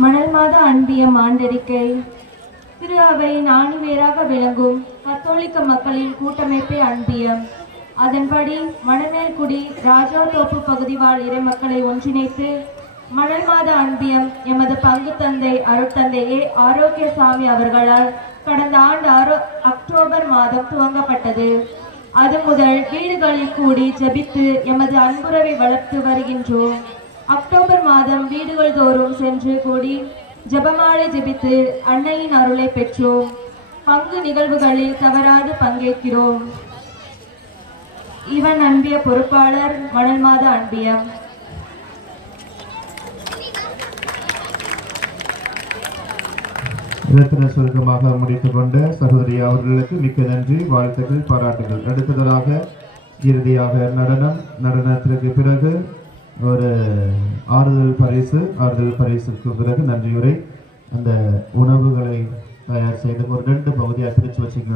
மணல் மாத அன்பியம் ஆண்டறிக்கை. திரு அவை நாணிவேராக விளங்கும் கத்தோலிக்க மக்களின் கூட்டமைப்பே அன்பியம். அதன்படி மணமேல்குடி ராஜாதோப்பு பகுதி வாழ் இறை மக்களை ஒன்றிணைத்து மணல் மாத அன்பியம் எமது பங்கு தந்தை அருட்தந்தையே ஆரோக்கியசாமி அவர்களால் கடந்த ஆண்டு அக்டோபர் மாதம் துவங்கப்பட்டது. அது முதல் வீடுகளில் கூடி ஜபித்து எமது அன்புறவை வளர்த்து வருகின்றோம். அக்டோபர் மாதம் வீடுகள் தோறும் சென்று கூடி ஜபமாலை ஜபித்து அன்னையின் அருளை பெற்றோம். பங்கு நிகழ்வுகளில் தவறாது பங்கேற்கிறோம். இவன் அன்பிய பொறுப்பாளர், மணல் மாத அன்பியம். இதனை சுருக்கமாக முடித்துக் கொண்ட சகோதரி அவர்களுக்கு மிக்க நன்றி, வாழ்த்துக்கள், பாராட்டுகள். அடுத்ததாக இறுதியாக நடனத்திற்கு பிறகு ஒரு ஆறுதல் பரிசுக்கு பிறகு நன்றியுரை. அந்த உணவுகளை தயார் செய்து ஒரு 2 பகுதியாக பிரித்து வச்சுக்கணும்.